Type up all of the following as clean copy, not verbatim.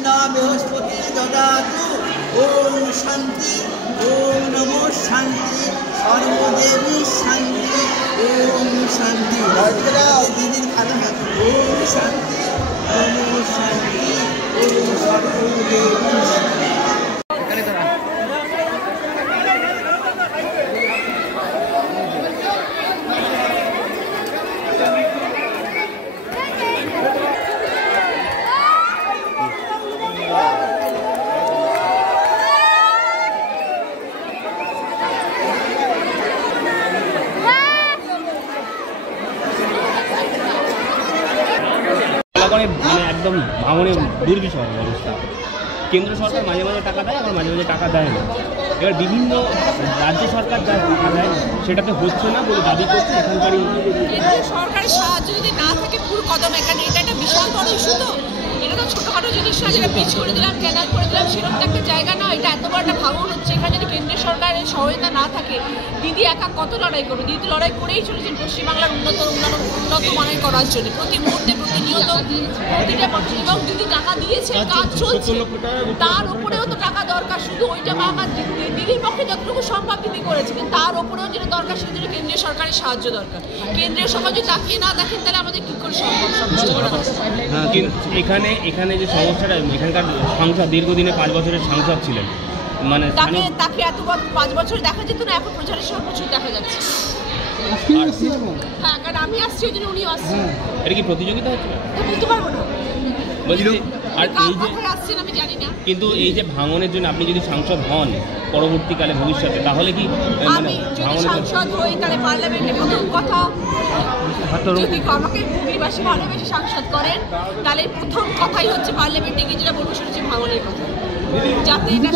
কন্যা বৃহস্পতি দদাতু। ওম শান্তি, ওম নমো শান্তি, সর্বদেবী শান্তি, ওম শান্তি। দিদির ভালো না, ওম শান্তি, নমো শান্তি, ওম সর্বদেবী শান্তি। মানে একদম ভাঙনের দুর্বিষহ অবস্থা। কেন্দ্র সরকার মাঝে মাঝে টাকা দেয়, আবার মাঝে মাঝে টাকা দেয় না। এবার বিভিন্ন রাজ্য সরকার যা টাকা দেয় সেটাতে হচ্ছে না বলে দাবি করছে এখানকারই। কেন্দ্রীয় সরকারের সাহায্য যদি না থাকে পুরো কদম এখানে, এটা একটা বিশাল বড় ইস্যু। তো এটা তো ছোটোখাটো জিনিস না, যেটা পিচ করে দিলাম, ক্যানাল করে দিলাম, সেরকম তো একটা জায়গা নয়। এটা এত বড় একটা ভাঙন হচ্ছে, এখানে যদি কেন্দ্রীয় সরকারের সহায়তা না থাকে, দিদি একা কত লড়াই করবে? দিদি লড়াই করেই চলেছেন পশ্চিমবাংলার উন্নত মানের করার জন্য, প্রতি মুহূর্তে প্রতিনিয়ত প্রতিটা বছর। এবং দিদি টাকা দিয়েছে, কাজ চলছে, তার উপরেও তো টাকা দরকার। শুধু ওইটা আমার দিদির পক্ষে যতটুকু সম্ভব দিদি করেছে, কিন্তু তার উপরেও যেটা দরকার সেই জন্য কেন্দ্রীয় সরকারের সাহায্য দরকার। কেন্দ্রীয় সরকার যদি তাকিয়ে না দেখেন তাহলে আমাদের কী করে সম্ভব? এখানে যে সমস্যাটা, এখানকার সাংসদ দীর্ঘদিনে 5 বছরের সাংসদ ছিলেন, মানে তাকে এত 5 বছর দেখা যেত না, এখন প্রচারের সব বছর দেখা যাচ্ছে। হ্যাঁ, কারণ আমি আসছি ওই জন্য উনিও আসছে। এটা কি প্রতিযোগিতা হচ্ছে? বলতে পারবো না, আর এই যে আসছেন আমি জানি না। কিন্তু এই যে ভাঙনের জন্য আপনি যদি সাংসদ হন পরবর্তীকালে ভবিষ্যতে, তাহলে কি আমি যদি সাংসদ হই তাহলে পার্লামেন্টে প্রথম কথা, যদি আমাকে ভূমিবাসী ভালোবেসে সাংসদ করেন তাহলে প্রথম কথাই হচ্ছে পার্লামেন্টে গিয়ে যেটা বলবো সেটা হচ্ছে ভাঙনের কথা, যাতে এটা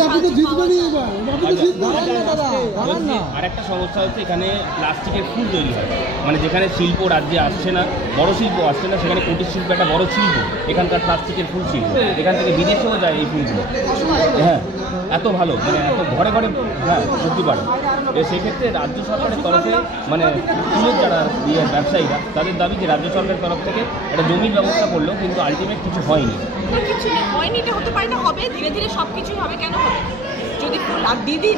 আর একটা সমস্যা হচ্ছে এখানে প্লাস্টিকের ফুল তৈরি হয়, মানে যেখানে শিল্প রাজ্যে আসছে না, বড় শিল্প আসছে না, সেখানে কুটির শিল্প একটা বড় শিল্প, এখানকার প্লাস্টিকের ফুল শিল্প, এখান থেকে বিদেশেও যায় এই ফুলগুলো। হ্যাঁ, এত ভালো, মানে এত ঘরে ঘরে হ্যাঁ সত্যি পারে। সেক্ষেত্রে রাজ্য সরকারের তরফে, মানে ফুলের যারা ব্যবসায়ীরা, তাদের দাবি যে রাজ্য সরকারের তরফ থেকে একটা জমির ব্যবস্থা করলেও কিন্তু আলটিমেট কিছু হয়নি। কিছু হয়নি, এটা হতে পারে না, হবে ধীরে ধীরে সব কিছুই হবে। কেন হবে? যদি আর দিদি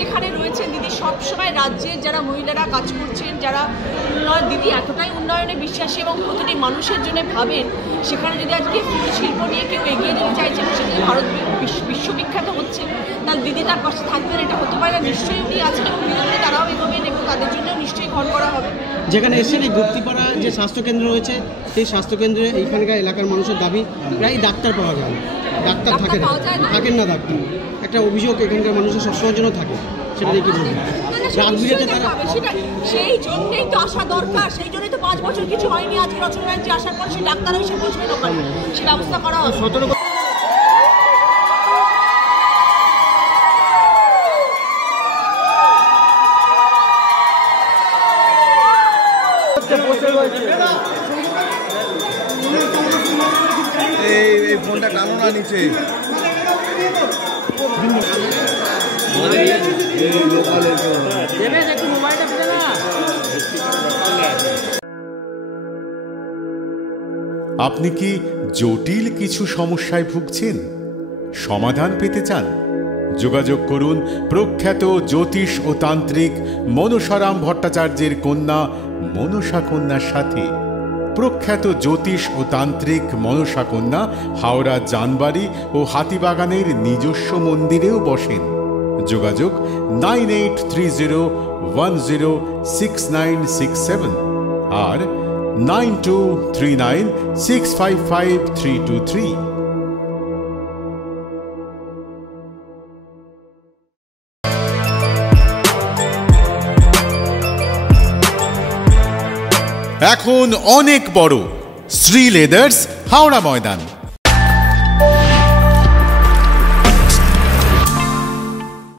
যেখানে রয়েছেন, দিদি সবসময় রাজ্যের যারা মহিলারা কাজ করছেন, যারা দিদি এতটাই উন্নয়নে বিশ্বাসী এবং প্রতিটি মানুষের জন্য ভাবেন, সেখানে যদি আজকে ফুল শিল্প নিয়ে কেউ এগিয়ে যেতে চাইছেন, সেটা ভারত বিশ্ববিখ্যাত হচ্ছে, তাহলে দিদি তার পাশে থাকবেন। এটা হতে পারে না, নিশ্চয়ই উনি আছেন এবং দিদি তারাও এগোবেন এবং তাদের জন্য নিশ্চয়ই ঘর করা হবে। যেখানে এসেছেন এই গুপ্তিপাড়া যে স্বাস্থ্যকেন্দ্র রয়েছে, সেই স্বাস্থ্যকেন্দ্রে এইখানকার এলাকার মানুষের দাবি প্রায় ডাক্তার পাওয়া যায় না, ডাক্তার থাকেন না ডাক্তার, একটা অভিযোগ এখানকার মানুষের সবসময়ের জন্য থাকে। সেটা দেখি বলবেন সেই জন্যই তো আসা দরকার, সেই জন্যই তো 5 বছর কিছু হয়নি। আজকে রচনা ব্যানার্জি আসার পর সেই ডাক্তার এসে বসবেন ওখানে, সে ব্যবস্থা করা হবে। এই ফোনটা টানো না নিচে। আপনি কি জটিল কিছু সমস্যায় ভুগছেন, সমাধান পেতে চান? যোগাযোগ করুন প্রখ্যাত জ্যোতিষ ও তান্ত্রিক মনসারাম ভট্টাচার্যের কন্যা মনসা কন্যার সাথে। প্রখ্যাত জ্যোতিষ ও তান্ত্রিক মনসা কন্যা হাওড়া জানবাড়ি ও হাতিবাগানের নিজস্ব মন্দিরেও বসেন। যোগাযোগ 9830106967 আর 9239655323। এখন অনেক বড় শ্রী লেদার্স হাওড়া ময়দান।